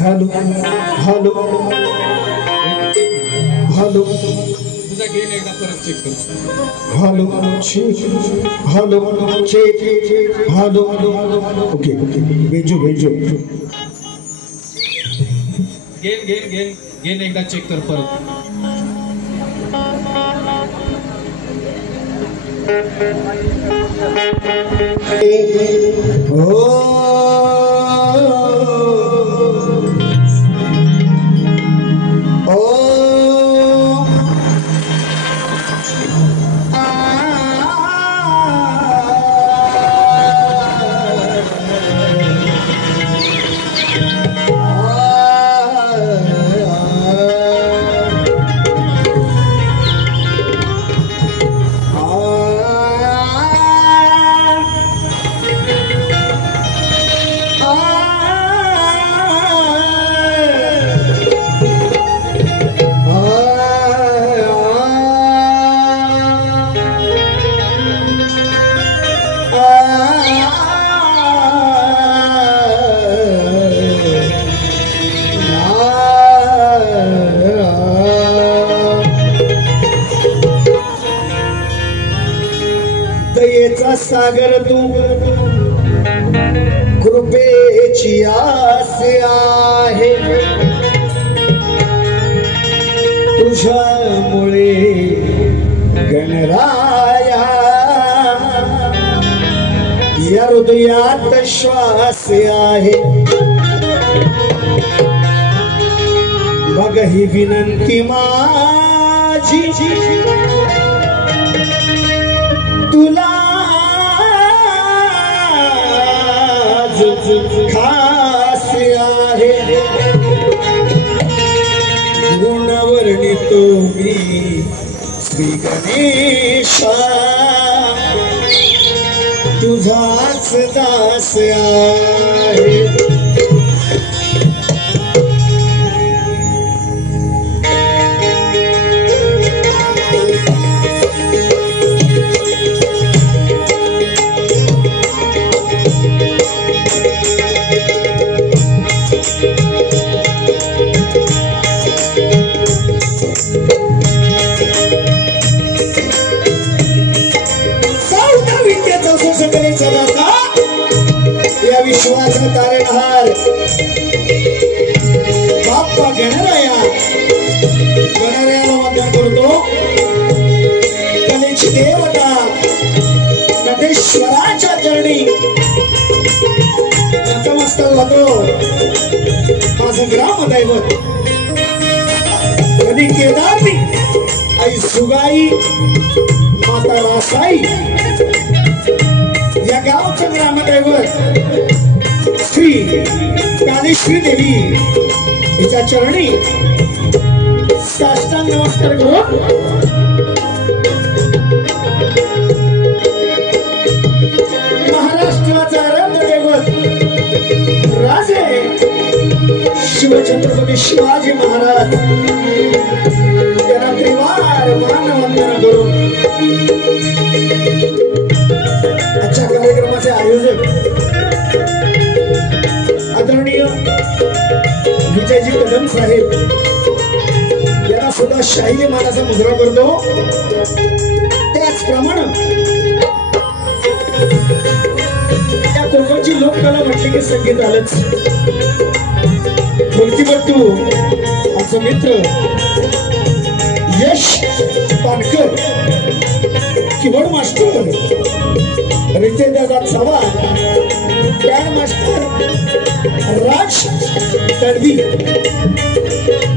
Hello hello hello hello hello तुझा game एकदा परत चेक कर hello hello check hello okay okay भेजो भेजो गेम एकदा चेक कर परत दयेचा सागर तू कृपेची आस आहे तुझ्यामुळे गणराया या हृदयात श्वास आहे बघ ही विनंती माझी तुला खास आहे गुणवर्णितो मी श्री गणेशा तुझाच दास आहे या विश्वाचा तारणहार बाप्पा गणराया गणरायाला वंदन करतो कलेची देवता नटेश्वराच्या चरणी नतमस्तक होतो माझं ग्रामदैवत कधी केदारनी आई सुगाई माता रासाई या गावचं ग्रामदैवत श्री कालेश्वरी देवी हिच्या चरणी साष्टांग नमस्कार करून महाराष्ट्राचा आराध्य राजे शिवछत्रपती शिवाजी महाराज यांना त्रिवार मानवंदना करून आजच्या कार्यक्रमाचे आयोजक आदरणीय विजयजी कदम साहेब यांना सुद्धा शाही मानाचा मुद्रा करतो त्याचप्रमाणे या कोकणची लोककला म्हटली की संगीत आलंच ढोलकीपट्टू आमचा मित्र यश पानकर कीबोर्ड मास्टर रितेश दादा चव्हाण साडवी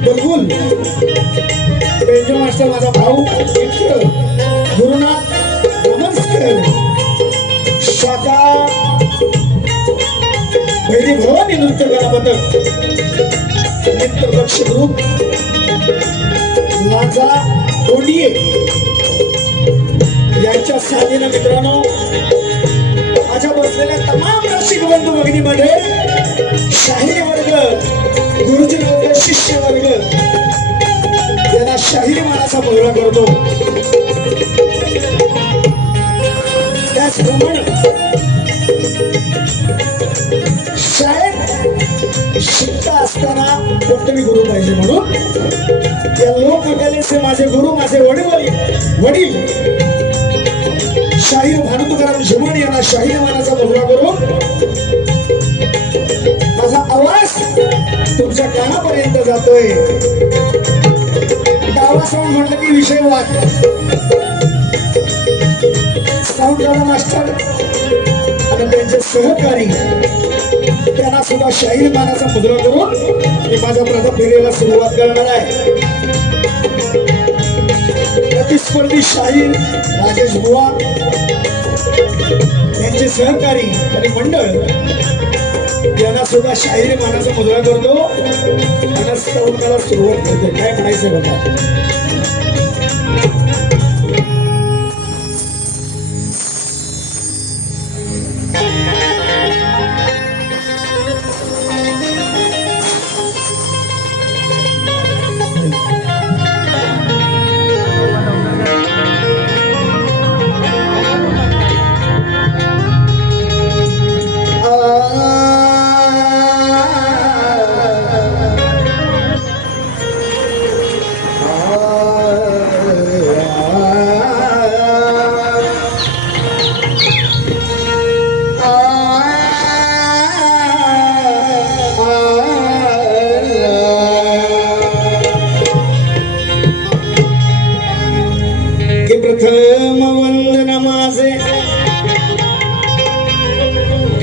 बुलबुल बेंजो मास्टर माझा भाऊ मित्र गुरुनाथ नमस्कार शाखा पहिली भवानी नृत्य कला पथक मित्र पक्ष ग्रुप लाजा कोंडिये यांच्या साधीनं मित्रांनो माझ्या बसलेल्या तमाम रसिक बंधू भगिनीमध्ये शाहिरी वर्ग गुरुजन वर्ग शिष्य वर्ग यांना शाहिरी मानाचा मुजरा करतो त्याचप्रमाणे शाळेत शिकता असताना कोणतरी गुरु पाहिजे म्हणून या लोककलेचे माझे गुरु माझे वडील शाहीर भानुतुकाराम झिमण यांना शाहीर मानाचा मुजरा करून माझा आवाज तुमच्या कानापर्यंत जातोय डावा साऊंड म्हटलं की विषय वाद साऊंड झाला मास्टर आणि त्यांचे सहकारी त्यांना सुद्धा शाहीर मानाचा मुजरा करून मी माझ्या प्रथम फेरीला सुरुवात करणार आहे प्रतिस्पर्धी शाहीर राजेश बुवा त्यांचे सहकारी आणि मंडळ यांना सुद्धा शाहिरी मानाचा मुजरा करतो आणि स्तवनाला सुरुवात करतो काय म्हणायचं बघा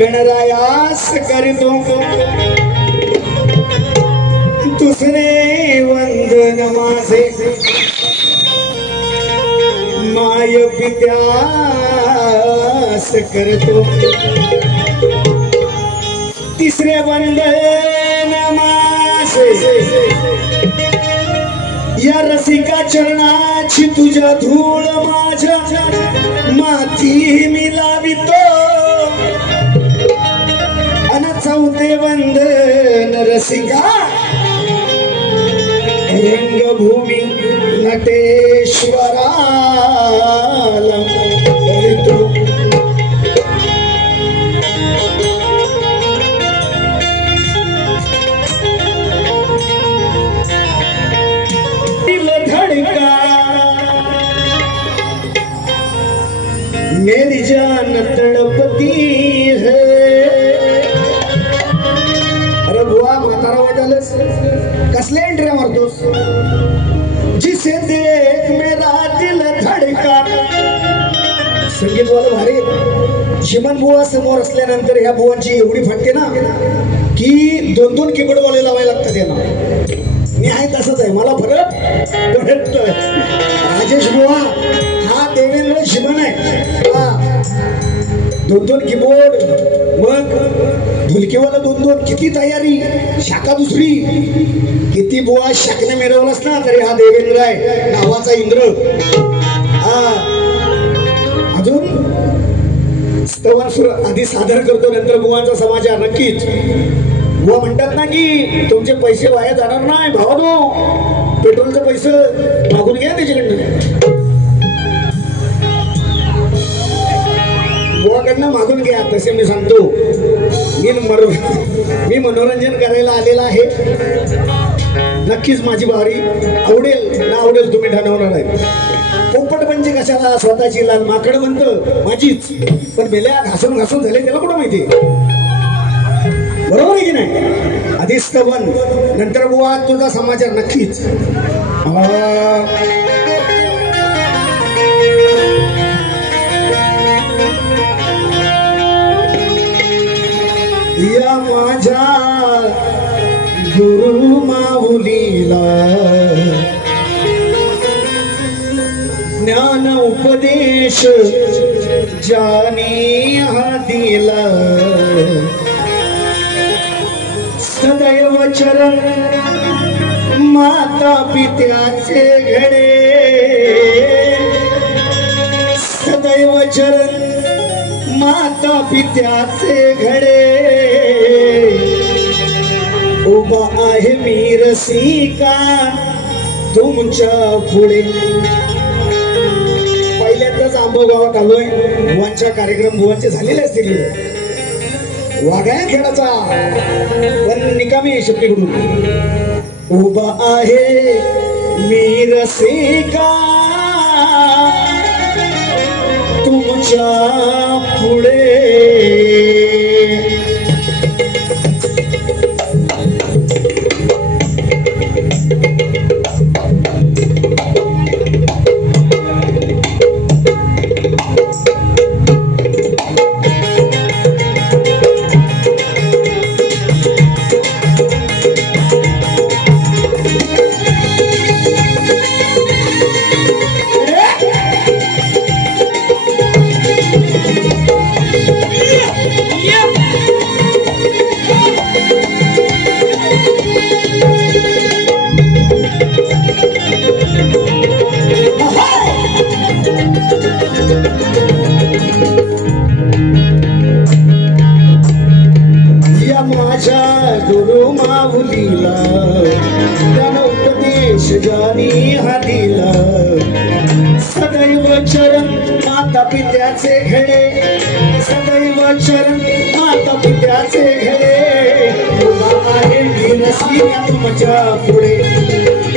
गणरायास करितो दुसरे वंदन माझे माय पित्यास करतो तिसरे वंदन माझे या रसिका चरणाची तुझ्या धूळ माझ्या माथी मिलावितो चौथे वंदन रसिका रंगभूमी नटेश्वराला करितो दिल धड़का मेरी जान तड़पती है कसले एंट्री मारतोस जिसे देख मेरा दिल धड़का संगीत वाला भारी झिमन बुवा समोर असल्यानंतर ह्या बुवांची एवढी फटके ना की दोन दोन कीबोर्ड वाले लावायला लागतात यांना मी आहे तसंच आहे मला फरक कळतोय राजेश बुवा हा देवेंद्र झिमन आहे दोन दोन कीबोर्ड मग ढोलकीवाला दोन दोन किती तयारी शाखा दुसरी किती बुवा शाखने मिळवलास ना तरी हा देवेंद्र आहे नावाचा इंद्र हा अजून स्तवन सुर आधी सादर करतो नंतर बुवांचा समाचार नक्कीच बुवा म्हणतात ना की तुमचे पैसे वाया जाणार नाही भावानो पेट्रोलचे पैसे मागून घ्या त्याच्याकडनं बुवाकडनं मागून घ्या तसे मी सांगतो मी मनोरंजन करायला आलेला आहे नक्कीच माझी बारी आवडेल ना आवडेल तुम्ही ठरवणार आहे पोपट म्हणजे कशाला स्वतःची लाल माकड म्हणतं माझीच पण मेल्या घासून घासून झाले त्याला कुठं माहिती बरोबर आहे की नाही आधी स्तवन नंतर बुवा तुझा समाचार नक्कीच या माझ्या गुरु माऊलीला ज्ञान उपदेश जानी हा दिला सदैव चरण माता पित्याचे घडे सदैव चरण माता पित्याचे घडे उभा आहे मी रसिका तुमच्या पुढे पहिल्यांदाच आंबोगावात आलोय भुवांच्या कार्यक्रम भुवांचे झालेले असतील वाघाया खेळाचा पण निकामी शक्ती करून उभा आहे मी रसिका तुमच्या पुढे गुरु माऊलीला ज्ञान उपदेश जानी हा दिला सदैव चरण माता पित्याचे घडे सदैव चरण माता पित्याचे घडे उभा आहे मी रसिका तुमच्या पुढे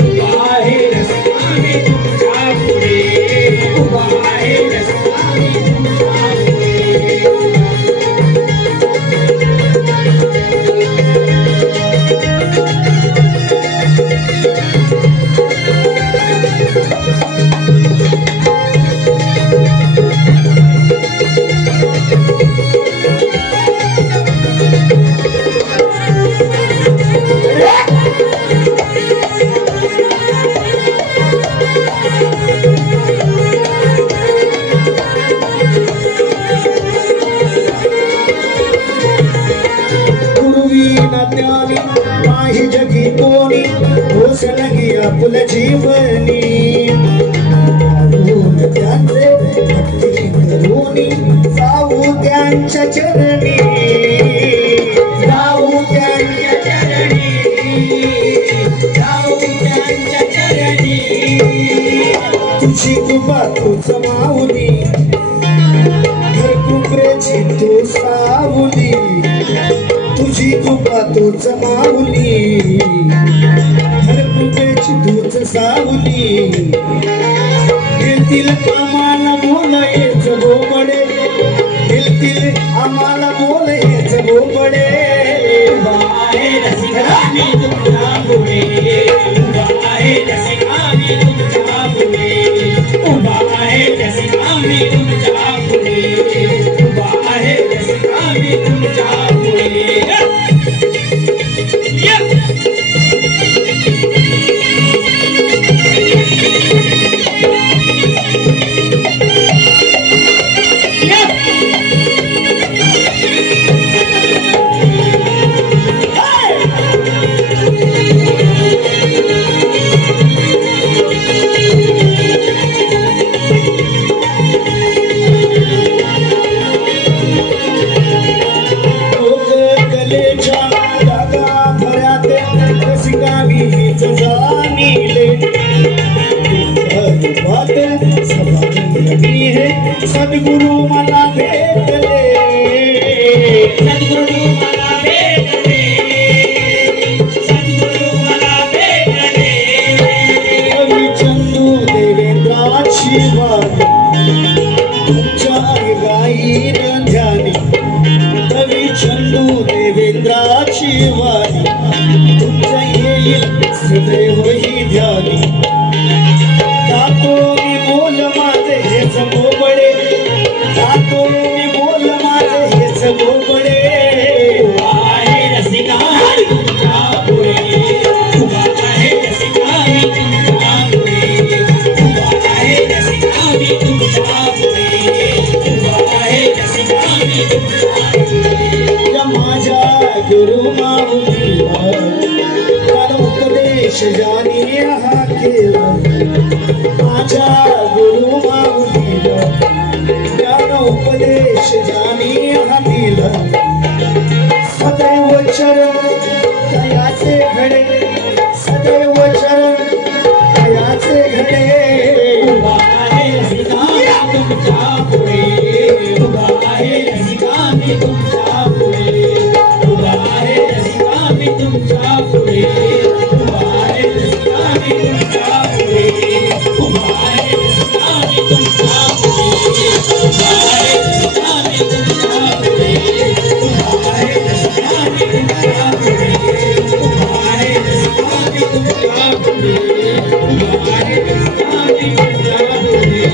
उभा आहे रसिका मी तुमच्या पुढे उभा आहे रसिका मी तुमच्या पुढे माही जगी कोणी घोषणगी आपल्या जीवनी त्यांचे भक्ती करूनी जाऊ त्यांच्या चरणी जाऊ त्यांच्या चरणी जाऊ त्यांच्या चरणी तुझी कृपा तुझ माऊली घर कुकरेची तू सावली तुझी कृपा तूच माऊली हरपुटेची तूच सावली दिलतील आम्हाला बोल हेच गोबडे दिलतील आम्हाला बोल हेच गोबडे उभा आहे रसिका मी तुमच्या पुढे उभा आहे रसिका मी तुमच्या पुढे उभा आहे रसिका मी तुमच्या पुढे उभा आहे रसिका मी तुमच्या पुढे सद्गुरु मला भेटले सद्गुरु मला भेटले सद्गुरु मला भेटले कवी चंदू देवेंद्राची वाणी तुमच्या गाईन ध्यानी कवी चंदू देवेंद्राची वाणी तुमच्या येईल सदैव ही ध्यानी जातो मी बोल माझे हेच गोबडे जातो मी बोल माझे हेच गोबडे आहे रसिका तुमच्या पुढे गुरु माऊलीला ज्ञान उपदेश ज्याने हा केला माझ्या गुरु माऊलीला ज्ञान उपदेश ज्याने हा दिला सदैव चरण दयाचे घडे सदैव चरण दयाचे घडे उभा आहे रसिका तुमच्या पुढे उभा आहे रसिका मी तुमच्या पुढे उभा आहे रसिका मी तुमच्या पुढे उभा आहे रसिका मी तुमच्या पुढे उभा आहे रसिका मी तुमच्या पुढे उभा आहे रसिका मी तुमच्या पुढे उभा आहे रसिका मी तुमच्या पुढे उभा आहे रसिका मी तुमच्या पुढे उभा आहे रसिका मी तुमच्या पुढे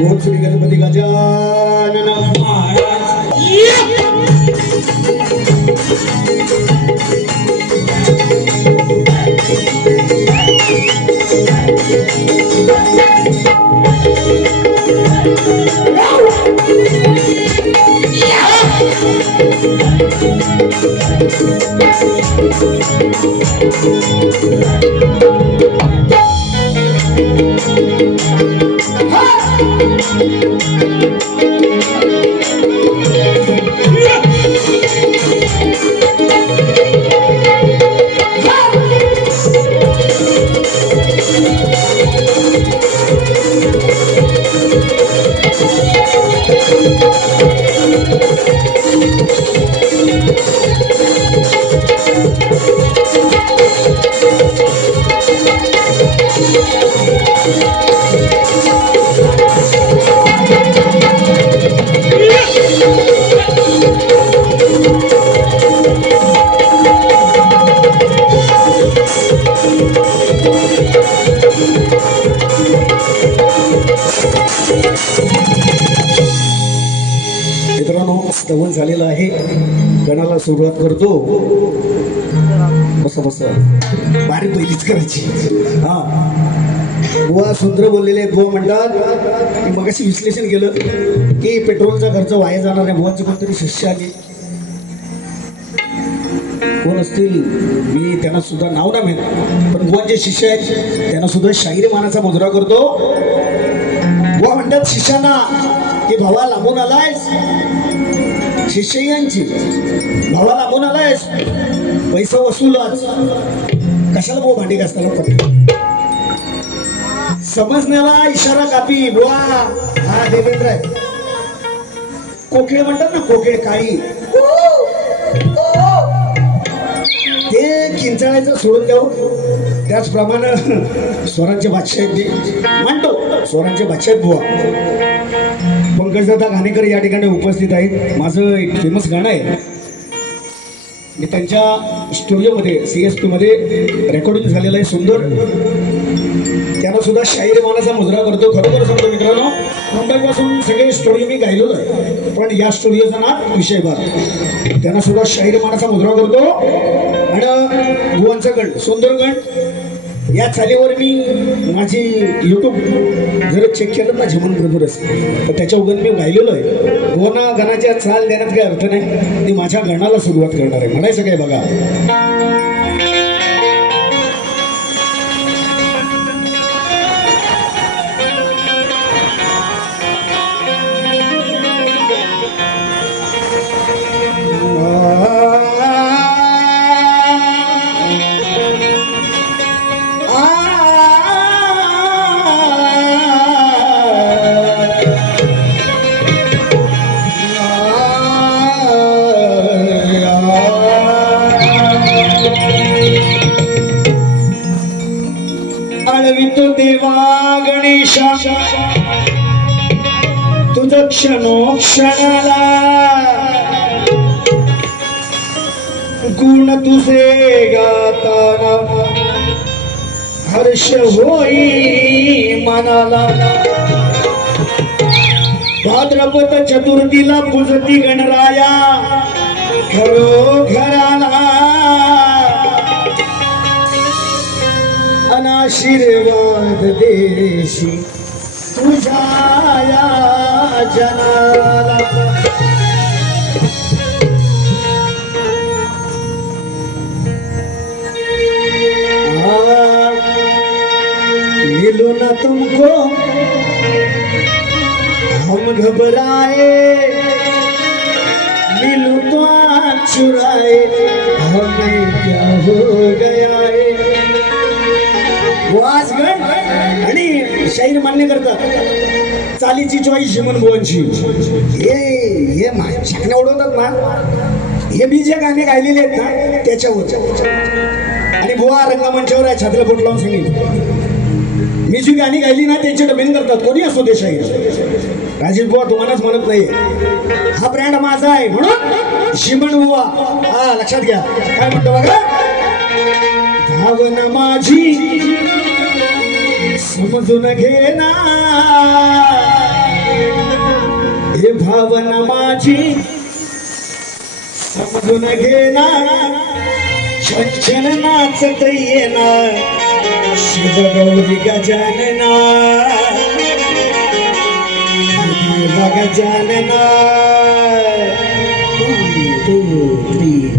बोल श्री गणपती गजानन महाराज मित्रांनो स्तवन झालेलं आहे गणाला सुरुवात करतो बस बस बारीक पहिलीच करायची हा बुवा सुंदर बोललेले आहेत बुवा म्हणतात की मगाशी विश्लेषण केलं की पेट्रोलचा खर्च वाया जाणार आहे बुवांचे कोणतरी शिष्य आले कोण असतील मी त्यांना सुद्धा नाव नाही माहित पण बुवांचे शिष्य आहेत त्यांना सुद्धा शाहिरी मानाचा मुजरा करतो बुवा म्हणतात शिष्याना की भावा लांबून आलायस शिष्यांची भावा लांबून आलायस पैसा वसूलच कशाला भाऊ भांडी घासताना पडतो समजण्याला इशारा कापी बुवा हा देवेंद्र आहे कोकिळ म्हणतात ना कोकिळ काळी ते किंचाळायचं सोडून द्यावं त्याचप्रमाणे स्वरांचे बादशाह आहेत ते म्हणतो स्वरांचे बादशाह आहेत बुवा पंकजदादा घाणेकर या ठिकाणी उपस्थित आहेत माझं एक फेमस गाणं आहे मी त्यांच्या स्टुडिओमध्ये CSP मध्ये रेकॉर्डिंग झालेलं आहे सुंदर त्यांना सुद्धा शाहिरी मानाचा मुजरा करतो खरोखर सांगतो मित्रांनो मुंबईपासून सगळे स्टुडिओ मी गायलेलो आहे पण या स्टुडिओचं नाव विषयभर त्यांना सुद्धा शाहिरी मानाचा मुजरा करतो आणि भुवनचा गण सुंदर गण या चालीवर मी माझी यूट्यूब जर चेक केलं ना झमन प्रभुरस तर त्याच्या उगन मी गायलेलो आहे गोना गणाच्या चाल देण्यात काही अर्थ नाही मी माझ्या गणाला सुरुवात करणार आहे म्हणायचं काय बघा आळवितो देवा गणेशा तुझं क्षणोक्षणाला गुण तुझे गाताना हर्ष होई मनाला भाद्रपद चतुर्थीला पूजती गणराया घरो घराला अनाशीर्वाद देशी तुझ्या या जनाला चुराए हमें क्या हो गया है. वाजगण आणि शाहीर मान्य करतात चालीची चॉईस जिमन बुवांची. हे शाकण्या उडवतात ना, हे मी जे गाणे गायलेले आहेत ना त्याच्यावर. आणि बुवा रंगमंचावर आहे, छातीला बोट लावून सांगितलं मी जी गाणी गायली ना त्यांची डबिंग करतात, कोणी असो ते शाहीर. राजेश बुवा तुम्हालाच म्हणत नाही, हा ब्रँड माझा आहे म्हणून शिमण बुवा. हा लक्षात घ्या काय म्हणतो बघा. भावना माझी समजून घे ना, हे भावना माझी समजून घे ना, छन नाचत येना शिवगौरी गजानना, गजानना. 1 2 3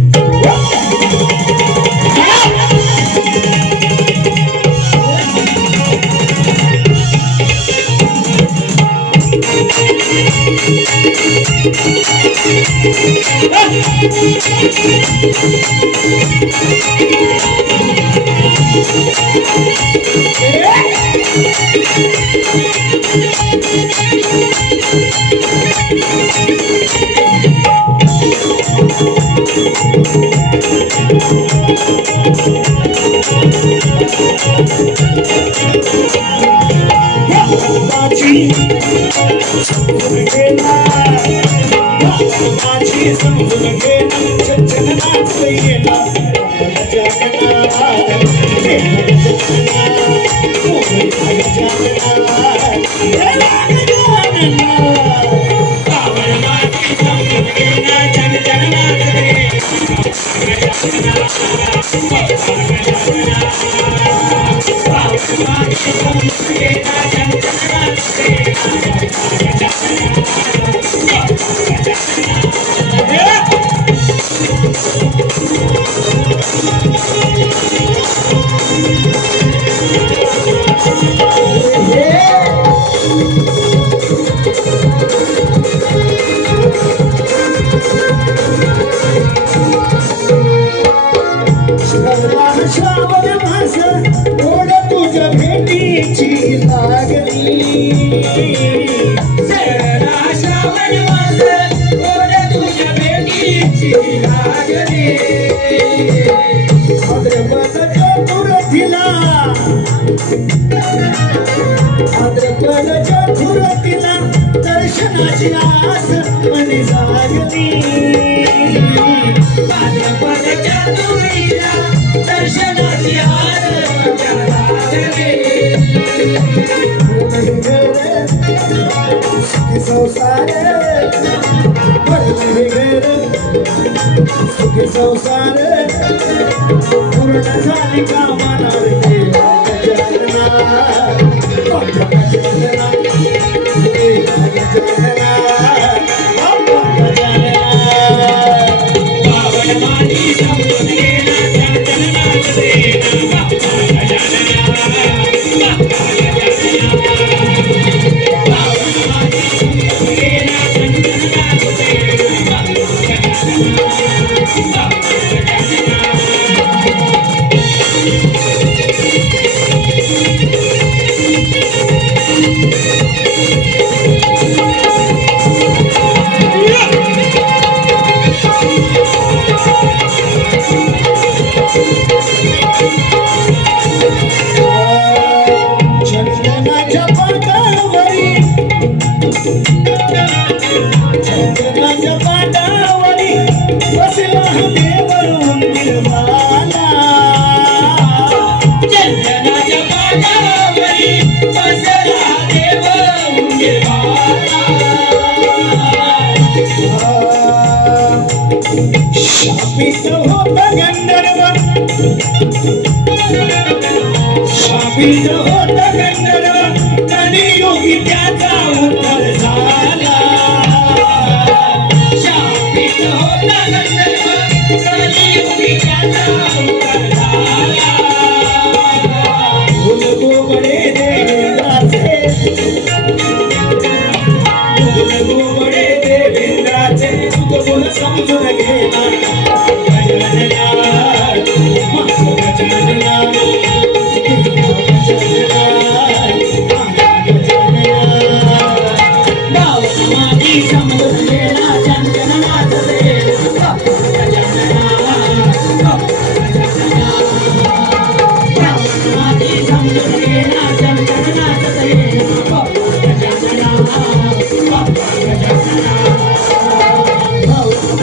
बड़े देवेंद्राचे तुझ बोल समजून घे ना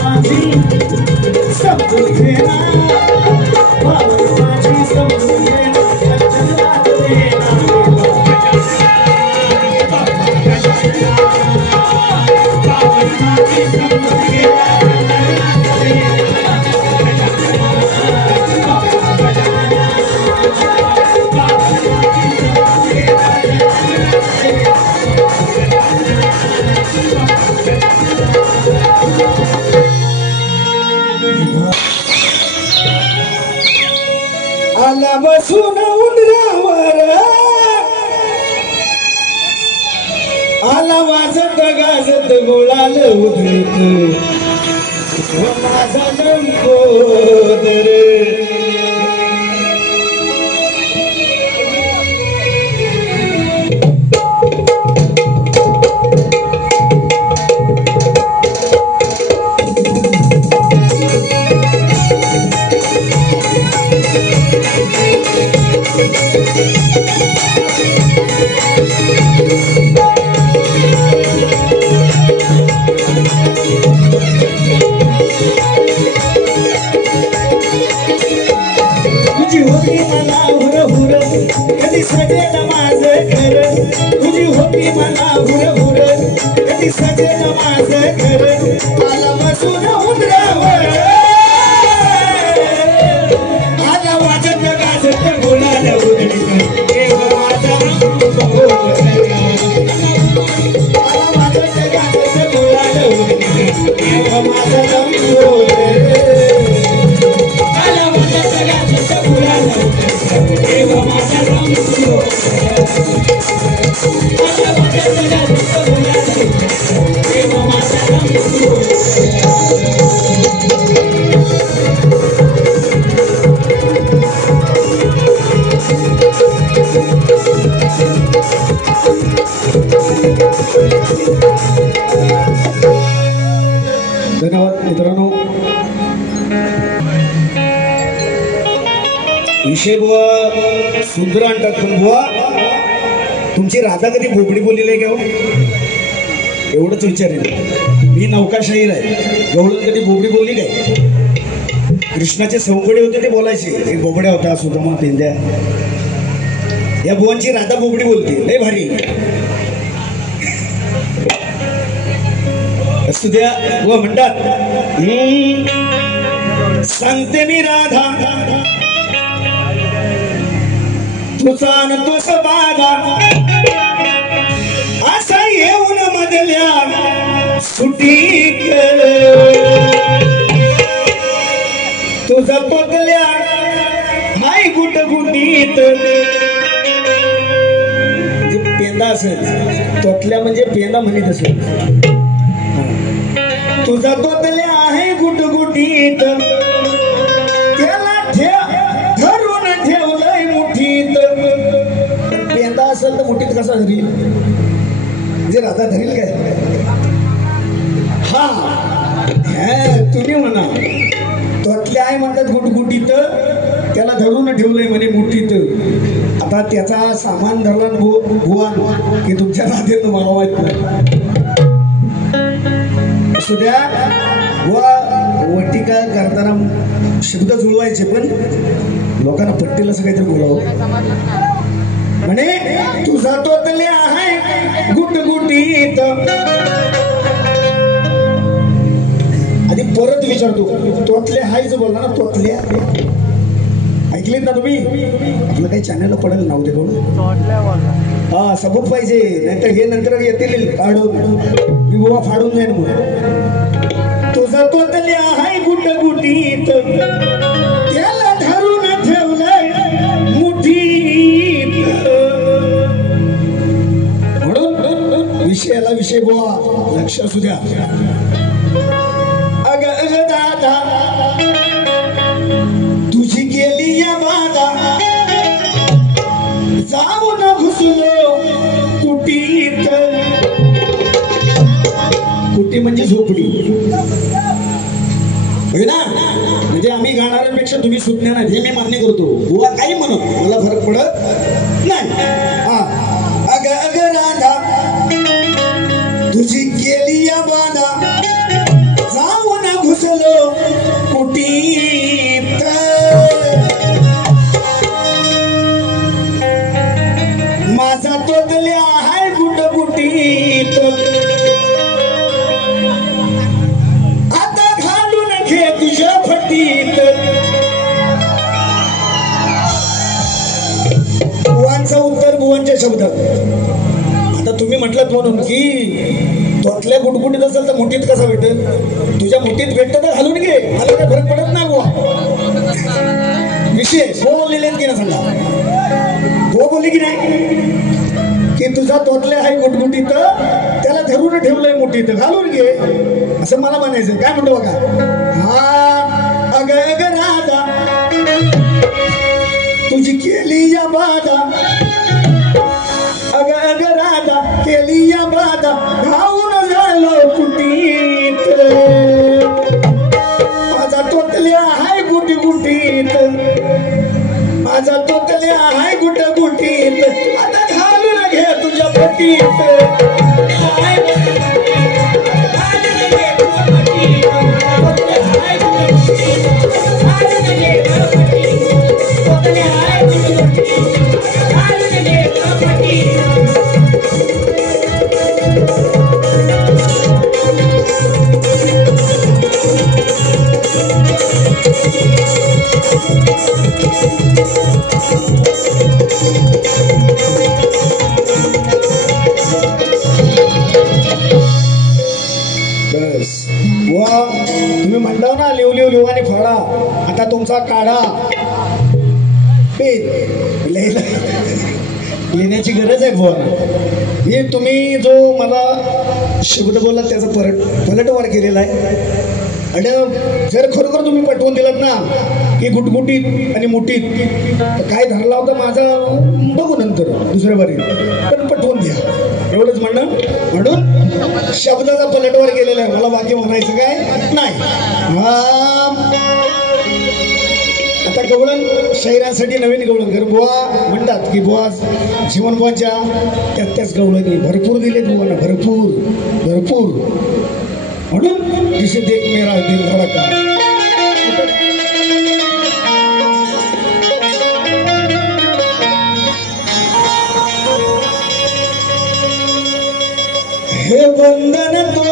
माझी समजून घेना पावर माझी समजून घेना चंचलात देना पावर माझी समजून घेना आला बसून उंदरावर आला वाजत गाजत गोळाल उधळत माझा लंबोदर तुझी होती मला हुर हुर कधी सजेल माझं घर तुझी होती मला हुर हुर कधी सजेल माझं घर आला बसून उंदरावर आला वाजत गाजत बोलायला उधळीत देव माझा आला वाजत गाजत बोलायला उधळीत देव माझा धन्यवाद मित्रांनो. विषय बुवा सुंदर आणतात पण बुवा तुमची राधा कधी बोबडी बोललेली आहे का हो? एवढंच विचारेल मी. नौकाशाहीर आहे. गवळण कधी बोबडी बोलली काय? कृष्णाचे सौकडे होते ते बोलायचे. एक बोबड्या होता सुदामा पेंद्या. या बुवांची राधा बोबडी बोलते लय भारी. असू द्या बुवा म्हणतात सांगते मी राधा तुझा न तुझ बाधा असा येऊन मधल्या सुटीत तुझा तोतल्या हाय गुटगुटीत. पेंदा असेल तोतल्या म्हणजे पेंदा म्हणत असेल. तुझा तोतल्या आहे गुटगुटीत त्याला धरून ठेवलंय मुठीत. पेंदा असेल तर मुठीत कसा धरील? म्हणजे राधा धरील काय? हा तुम्ही म्हणा तोतल्या आहे म्हणतात गुटगुटीत त्याला धरून ठेवलंय म्हणे मुठीत. आता त्याचा सामान धरला भुवान की तुमच्या राधेत मला माहित नाही. सुद्या वा वटिका करताना शब्द जुळवायचे पण लोकांना पट्टीला असं काहीतरी बोलावं म्हणे तुझा तोतल्या आहे गुटगुटीत. आधी परत विचारतो तोतल्या हायच बोलला ना तोतल्या ऐकलेत ना तुम्ही? आपलं काही चॅनलला पडेल नाव ते कोण हा सबूत पाहिजे नाहीतर हे नंतर येतील काढून मी बुवा फाडून जाईन म्हणून. तुझा तोतल्या हाय गुटगुटीत त्याला धरून ठेवलंय मुठीत. म्हणून विषयाला विषय बुवा लक्ष असू द्या. अग अग दादा तुझी गेली या बाधा जाऊन घुसलो कुटीत. कुटी म्हणजे झोपडी ना. म्हणजे आम्ही गाणाऱ्यांपेक्षा तुम्ही सुज्ञान आहे हे मी मान्य करतो. बुवा काही म्हणत मला फरक पडत नाही. अग अग राधा तुझी गेली या बाधा जाऊन घुस शब्द. आता तुम्ही म्हटलं म्हणून की तोतल्या गुटगुटीत असेल तर मुठीत कसा भेटेल? तुझ्या मुठीत भेटतं तर घालून घे, मला काही फरक पडत नाही बुवा. विषय बोललेले की ना सांगा, हो बोलले की नाही की तुझा तोतले आहे गुटगुटीत, त्याला धरून ठेवलंय मुठीत, घालून घे असं मला म्हणायचं. काय म्हणतो बघा, हा अग अग राधा तुझी केली या बाधा, अग अग राधा केली या बाधा, घाऊन झालो कुटीत, माझा तोतल्या हाय गुटी गुटीत, माझा तोतल्या हाय गुट गुटीत, आता घालून घे तुझ्या पटीत. तुम्ही म्हणता ना लिव लिव लिव आणि फाडा, आता तुमचा काढा लिहिण्याची गरज आहे बुवा. हे तुम्ही जो मला शब्द बोलला त्याचा पलटवार केलेला आहे. आणि जर खरोखर तुम्ही पटवून दिलात ना की गुटगुटीत आणि मुठीत, काय धरला होता माझा बघू नंतर दुसऱ्या बारी, पण पटवून द्या एवढंच म्हणणं. म्हणून शब्दाचा पलटवार केलेला आहे, मला वाक्य म्हणायचं काय नाही. आता गवळण शहरासाठी नवीन गवळण घर बुवा म्हणतात की बुवा जीवन बुवाच्या त्याच गवळणी भरपूर दिले बुवांना, भरपूर भरपूर. म्हणून जिसे देख मेरा दिल धड़का, हे बंधन तो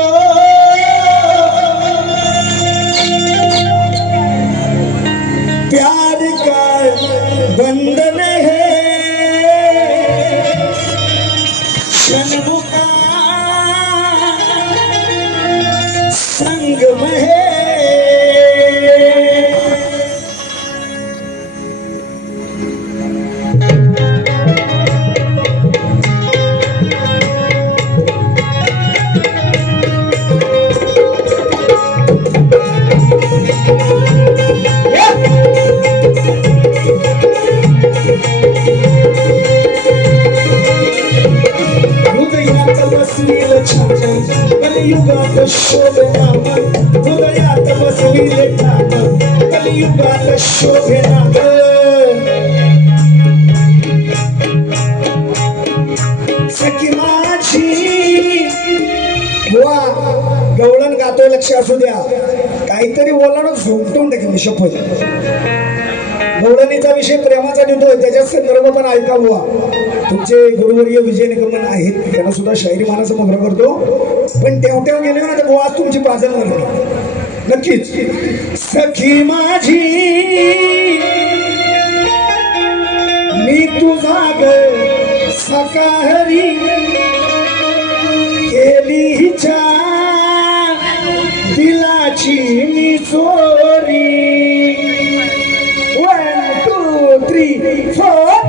प्यार का बंधन है, क्षणभुका संगम है. कलियुगात शोभे नाम, हृदयात बसविले ठाम, कलियुगात शोभे नाम. सखी माझी बुवा गवळण गातोय, लक्ष असू द्या, काहीतरी बोलणं झोमटून टाकेल मी शपथ. गवळणीचा विषय प्रेमाचा देतोय, त्याच्यात संदर्भ पण ऐका बुवा. तुमचे गुरुवर्य विजय निकमन आहेत, त्यांना सुद्धा शायरी मानाचा मग्न करतो, पण तेवढ्या गेले ना तर बुवा तुमची पाजल म्हणून नक्कीच. सखी माझी मी तुझा ग सकाहरी, केली हिच्या दिलाची मी चोरी. 1 2 3 4.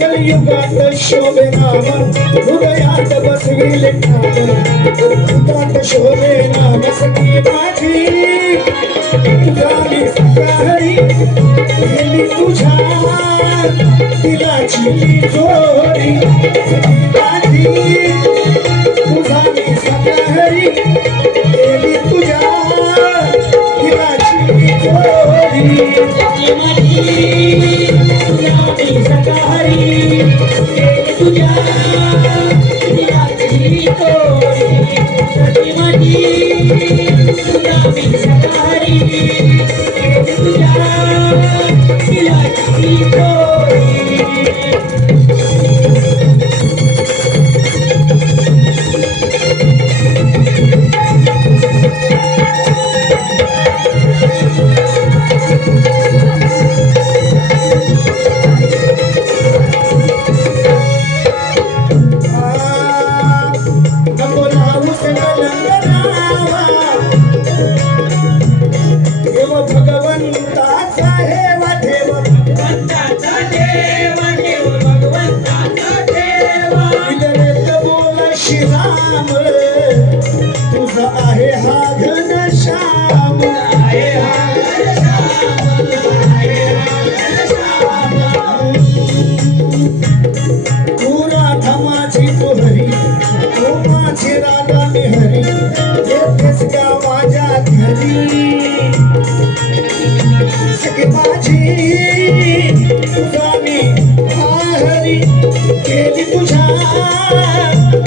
कलियुगात शोभे नाम, हृदयात बसविले ठाम, हृदयात शोभे नाम. सखी माझी तुझी सकाहरी, केली तुझ्या दिलाची चोरी. सखी माझी तुझी सकाहरी, केली तुझ्या दिलाची चोरी. सखी माझी सकाहरी, तुझ्या दिलाची चोरी. सखी माझी तुझी सकाहरी, तुझ्या माझी राम तुझा आहे हा घनश्याम आहे हा तू राधा माझी तू हरी तू माझी राधा मी हरी येतेस का माझ्या घरी सखे माझी तुझा मी हरी केली तुझ्या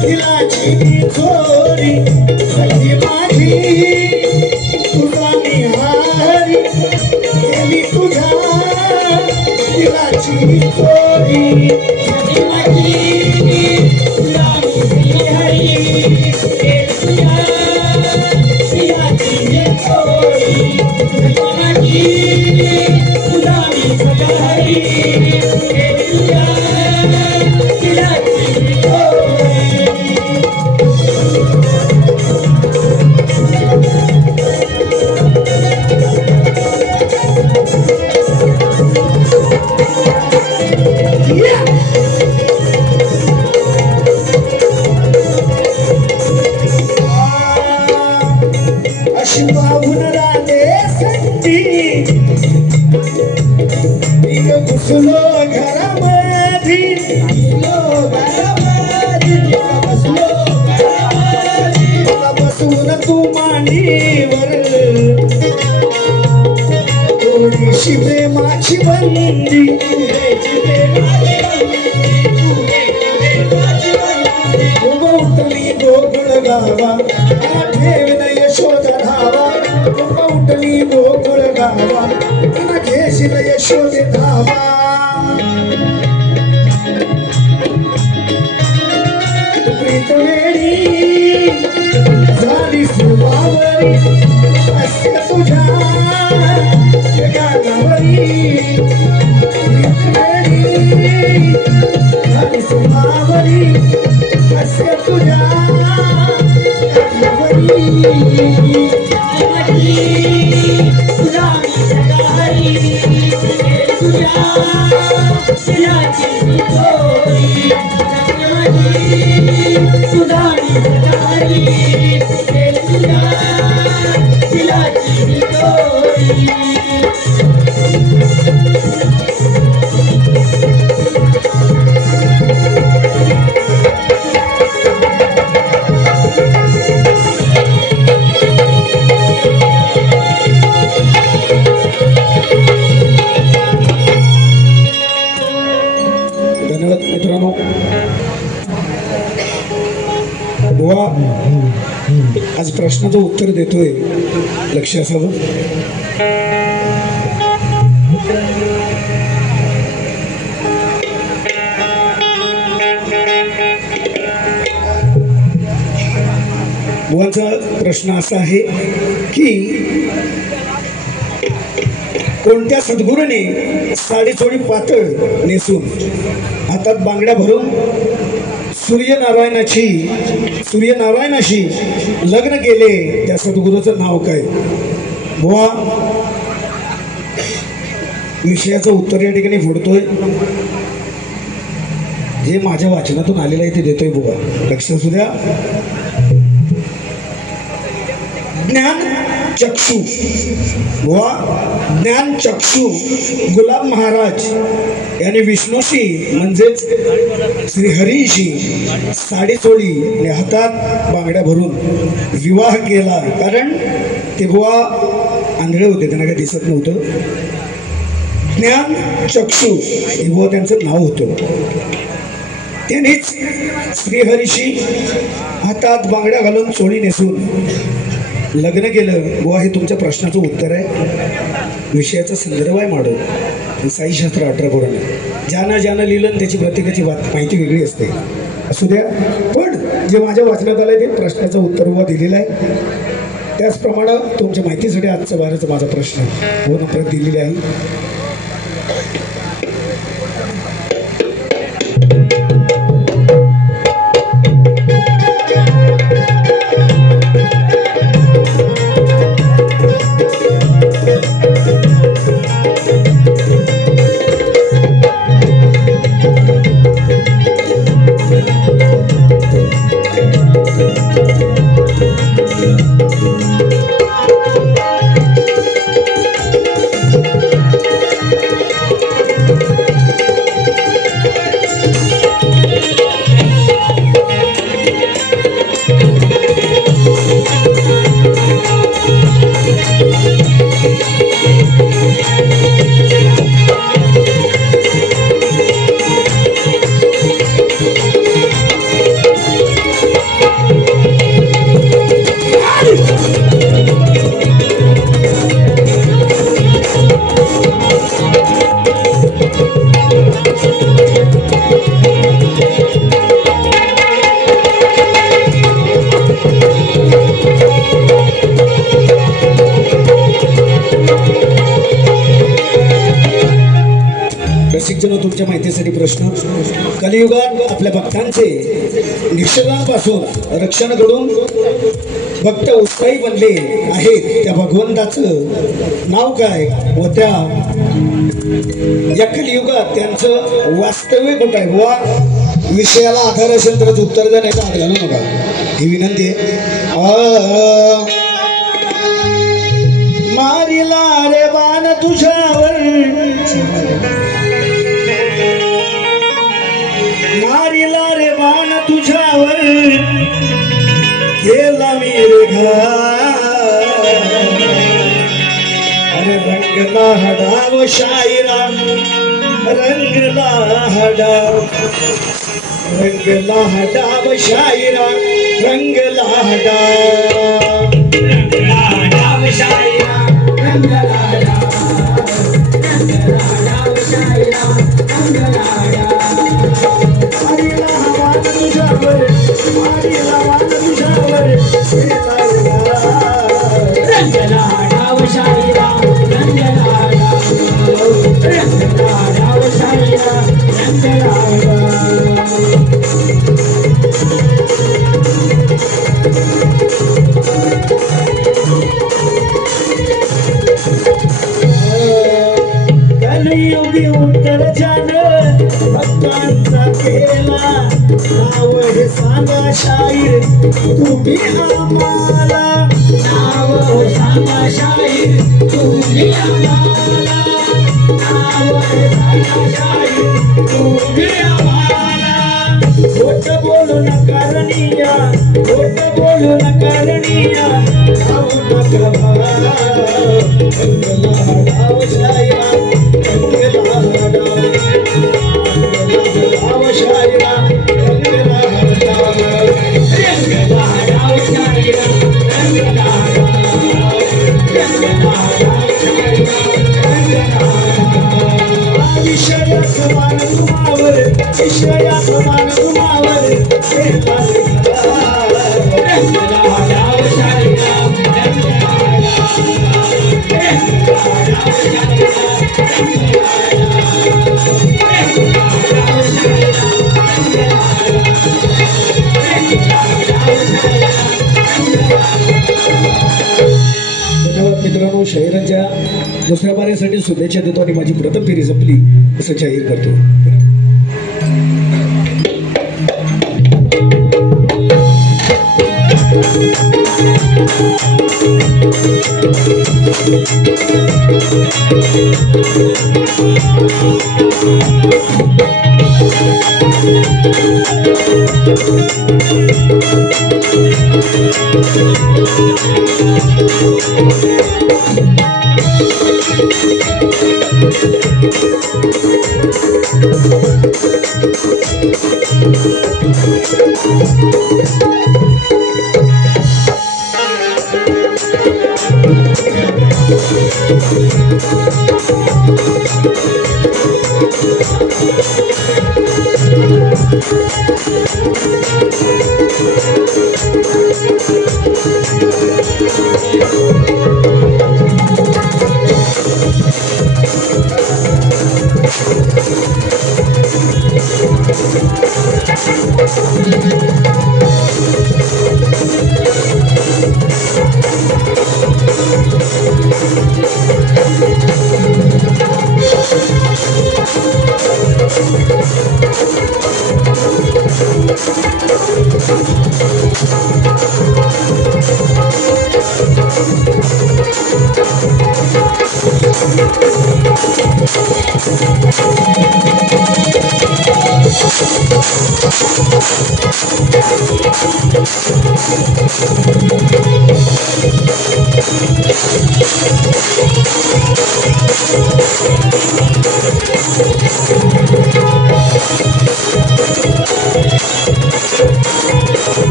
दिलाची चोरी सखी माझी तुझा मी हरी केली तुझ्या दिलाची चोरी सखी माझी तुझा मी हरी केली तुझ्या दिलाची चोरी सखी माझी तुझा मी हरी केली तुझ्या अशी पाहून राधे संती घुसलो घरामधी बसून तू मांडीवर थोडीशी प्रेमाची बंदी उठली गोकुळ गावा ठेवण यशोद धावा उठली गोकुळ गावा घेशील यशोद धावा प्रीतवेणी झाली सुवावरी असे तुझ्या जगावरी प्रीतवेणी झाली सुवावरी असे तुझ्या जगावरी तुझा जगावरी तुझ्या दिलाची चोरी तुझा जगावरी तुझ्या दिलाची चोरी धन्यवाद मित्रांनो. बुवा आज प्रश्नाचं उत्तर देतोय, लक्ष असावं. बुवाचा प्रश्न असा आहे की कोणत्या सद्गुरूने साडी थोडी पातळ नेसून हातात बांगड्या भरून सूर्यनारायणाशी लग्न केले, त्या सद्गुरूचं नाव काय? बुवा विषयाचं उत्तर या ठिकाणी फोडतोय, जे माझ्या वाचनातून आलेलं आहे ते देतोय. बुवा लक्ष असू द्या. ज्ञान चक्षु बुवा ज्ञान चक्षु गुलाब महाराज यांनी विष्णूशी म्हणजेच श्रीहरीशी साडी चोळी आणि हातात बांगड्या भरून विवाह केला. कारण ते बुवा आंधळे होते, त्यांना काही दिसत नव्हतं. ज्ञान चक्षु हे बुवा त्यांचं नाव होतं. त्यांनीच श्रीहरीशी हातात बांगड्या घालून चोळी नेसून लग्न केलं. बुवा हे तुमच्या प्रश्नाचं उत्तर आहे. विषयाचा संदर्भ आहे माडव साईशास्त्र 18 पुराण. ज्यानं लिहिलं त्याची प्रत्येकाची माहिती वेगळी असते. असू द्या, पण जे माझ्या वाचनात आलं ते प्रश्नाचं उत्तर बुवा दिलेलं आहे. त्याचप्रमाणे तुमच्या माहितीसाठी आजचा बाहेरचा माझा प्रश्न हो परत दिलेला आहे. माहितीसाठी प्रश्न. कलियुगात आपल्या भक्तांचे निषेधांपासून रक्षण घडून भक्त उत्साही बनले आहेत त्या भगवंताचं नाव काय व त्या या कलियुगात त्यांचं वास्तव्य कुठं आहे वा विषयाला आधार असेल तरच उत्तर देण्याचा हात घालू नका ही विनंती आहे. मारिला रे बाण तुझ्यावर मारिला रे बाण तुझ्यावर गेला मी रे अरे रंगला हडाव शायरा रंगला हडाव शायरा रंगला हडाव शायरा रंगला शायरा मारिला वाण तुझ्यावर मारिला वाण तुझ्यावर रंगला शायरा रंगला शायरा रंगला कलियुगी उत्तर जाण भक्तांचा केला नाव हे सांगा शाहीर तुम्ही आम्हाला नाव सांगा शाहीर तुम्ही आम्हाला नाव सांगा शाहीर तुम्ही आम्हाला खोट बोलू नका रणिया खोट बोलू नका रणिया जाऊ नका भाव शायरा रंगला शायरा रंगला विषया समान तुम्हावर विषया समान तुम्हावर धन्यवाद मित्रांनो. शाहिरांच्या दुसऱ्या बारीसाठी शुभेच्छा देतो आणि माझी प्रथम फेरी जपली असं जाहीर करतो.